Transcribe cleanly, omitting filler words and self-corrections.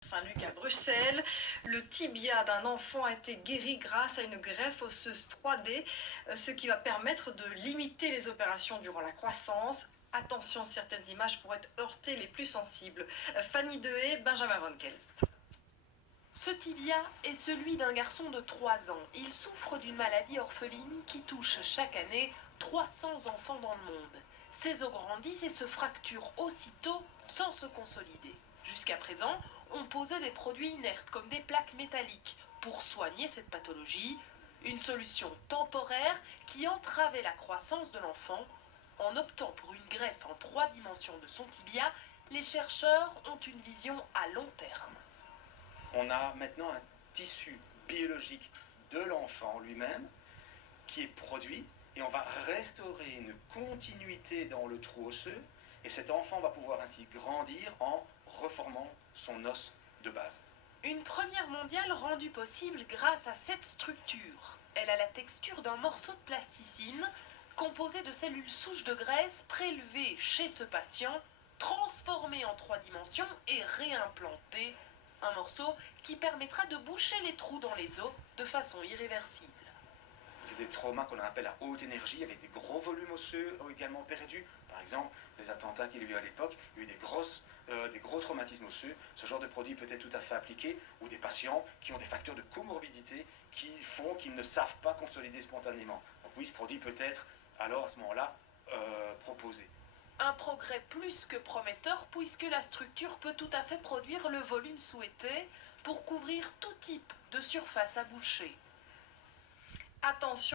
Saint-Luc à Bruxelles. Le tibia d'un enfant a été guéri grâce à une greffe osseuse 3D, ce qui va permettre de limiter les opérations durant la croissance. Attention, certaines images pourraient heurter les plus sensibles. Fanny Dehaye, Benjamin Van Kelst. Ce tibia est celui d'un garçon de 3 ans. Il souffre d'une maladie orpheline qui touche chaque année 300 enfants dans le monde. Ses os grandissent et se fracturent aussitôt sans se consolider. Jusqu'à présent, on posait des produits inertes comme des plaques métalliques pour soigner cette pathologie, une solution temporaire qui entravait la croissance de l'enfant. En optant pour une greffe en 3 dimensions de son tibia, les chercheurs ont une vision à long terme. On a maintenant un tissu biologique de l'enfant lui-même qui est produit et on va restaurer une continuité dans le trou osseux et cet enfant va pouvoir ainsi grandir en reformant son os de base. Une première mondiale rendue possible grâce à cette structure. Elle a la texture d'un morceau de plasticine composé de cellules souches de graisse prélevées chez ce patient, transformées en 3 dimensions et réimplantées. Un morceau qui permettra de boucher les trous dans les os de façon irréversible. C'est des traumas qu'on appelle à haute énergie avec des gros volumes osseux également perdus. Par exemple, les attentats qu'il y a eu à l'époque, il y a eu des gros traumatismes osseux. Ce genre de produit peut être tout à fait appliqué, ou des patients qui ont des facteurs de comorbidité qui font qu'ils ne savent pas consolider spontanément. Donc oui, ce produit peut être alors à ce moment-là proposé. Un progrès plus que prometteur puisque la structure peut tout à fait produire le volume souhaité pour couvrir tout type de surface à boucher. Attention.